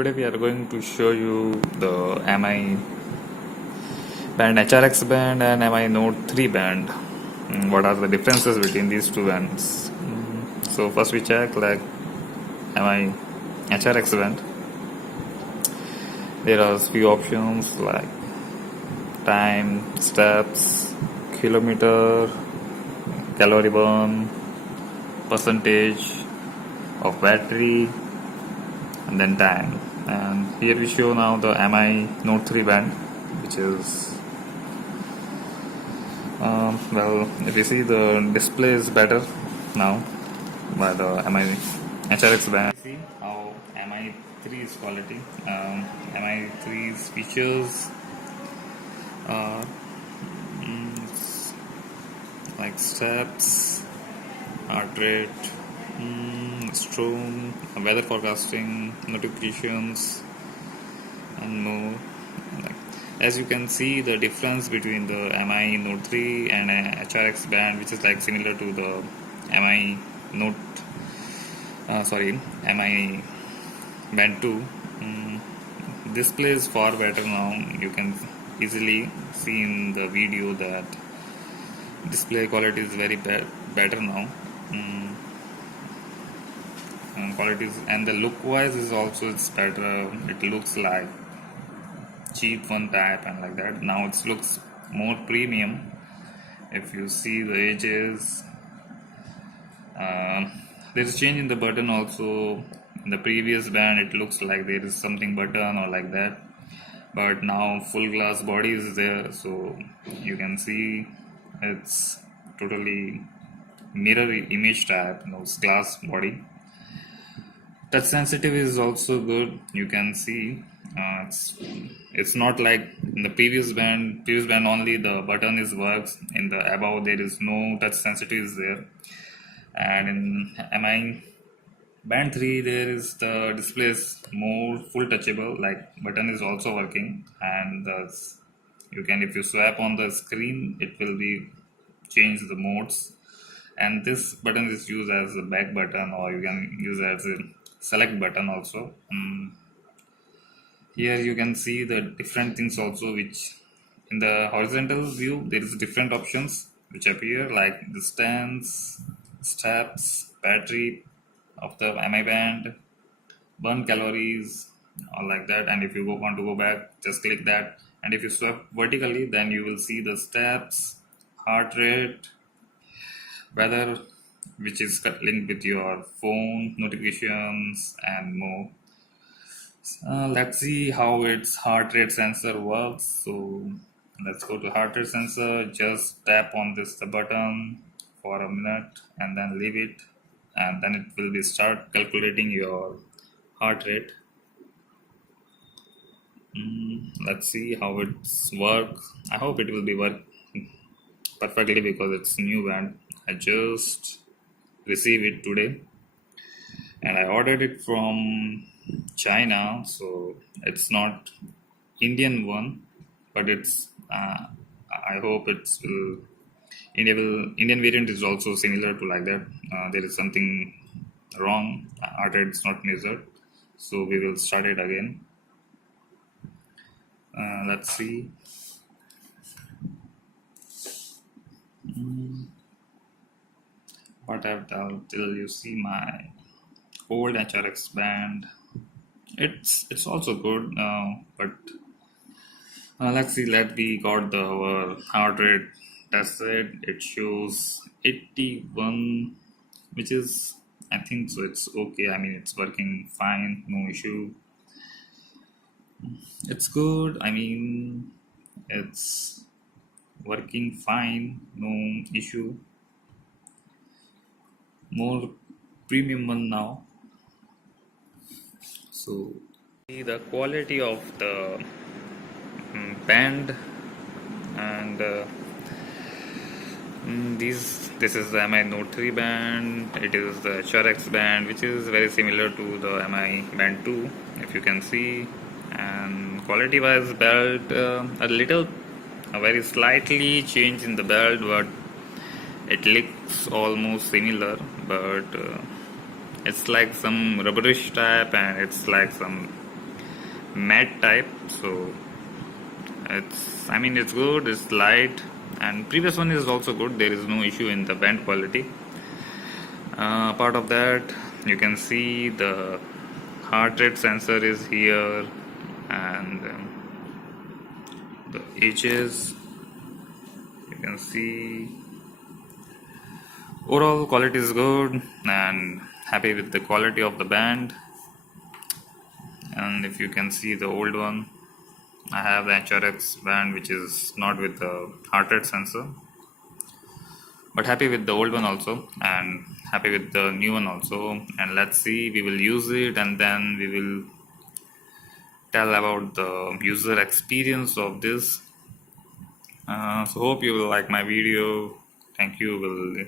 Today we are going to show you the MI Band HRX band and MI.TRAI band. What are the differences between these two bands? So first we check like MI HRX band. There are few options like time, steps, kilometer, calorie burn, percentage of battery, and then time. And here we show now the MI.TRAI band, which is well, if you see, the display is better now by the MI HRX band. See how MI.TRAI's quality, MI.TRAI's features are like steps, heart rate, storm, weather forecasting, notifications, and more. As you can see, the difference between the MI.TRAI and HRX band, which is like similar to the MI Band 2, display is far better now. You can easily see in the video that display quality is very better now. And the look wise is also it's better. It looks like cheap one type and like that. Now it looks more premium. If you see the edges, there is change in the button also. In the previous band it looks like there is something button or like that, but now full glass body is there, so you can see it's totally mirror image type, no glass body. Touch sensitive is also good. You can see it's not like in the previous band only the button is works. In the above there is no touch sensitive is there, and in MI Band 3 there is the display is more full touchable, like button is also working, and you can, if you swap on the screen, it will be change the modes, and this button is used as a back button, or you can use as a select button also. Here you can see the different things also, which in the horizontal view there is different options which appear, like distance, steps, battery of the MI band, burn calories, or like that. And if you want to go back, just click that, and if you swap vertically, then you will see the steps, heart rate, weather, which is linked with your phone, notifications, and more. Let's see how its heart rate sensor works. So let's go to heart rate sensor. Just tap on the button for a minute and then leave it, and then it will be start calculating your heart rate. Let's see how it's work. I hope it will be work perfectly because it's new band. I just received it today and I ordered it from China, so it's not Indian one, but it's I hope it's Indian variant is also similar to like that. There is something wrong. Heart rate is not measured, so we will start it again. Let's see. But till you see my old HRX band, it's also good, but let's see. We got our heart rate tested. It shows 81, which is, I think so, it's okay. I mean, it's working fine, no issue. It's good. I mean, it's working fine, no issue. More premium one now. So the quality of the band, and this is the MI.TRAI band. It is the HRX band, which is very similar to the MI Band 2, if you can see. And quality wise, belt a very slightly change in the belt, but it looks almost similar, but it's like some rubberish type, and it's like some matte type, so it's good, it's light, and previous one is also good. There is no issue in the band quality. Part of that, you can see the heart rate sensor is here, and the edges you can see. Overall quality is good, and happy with the quality of the band. And if you can see the old one, I have the HRX band which is not with the heart rate sensor, but happy with the old one also, and happy with the new one also. And let's see, we will use it and then we will tell about the user experience of this. So hope you will like my video. Thank you. Will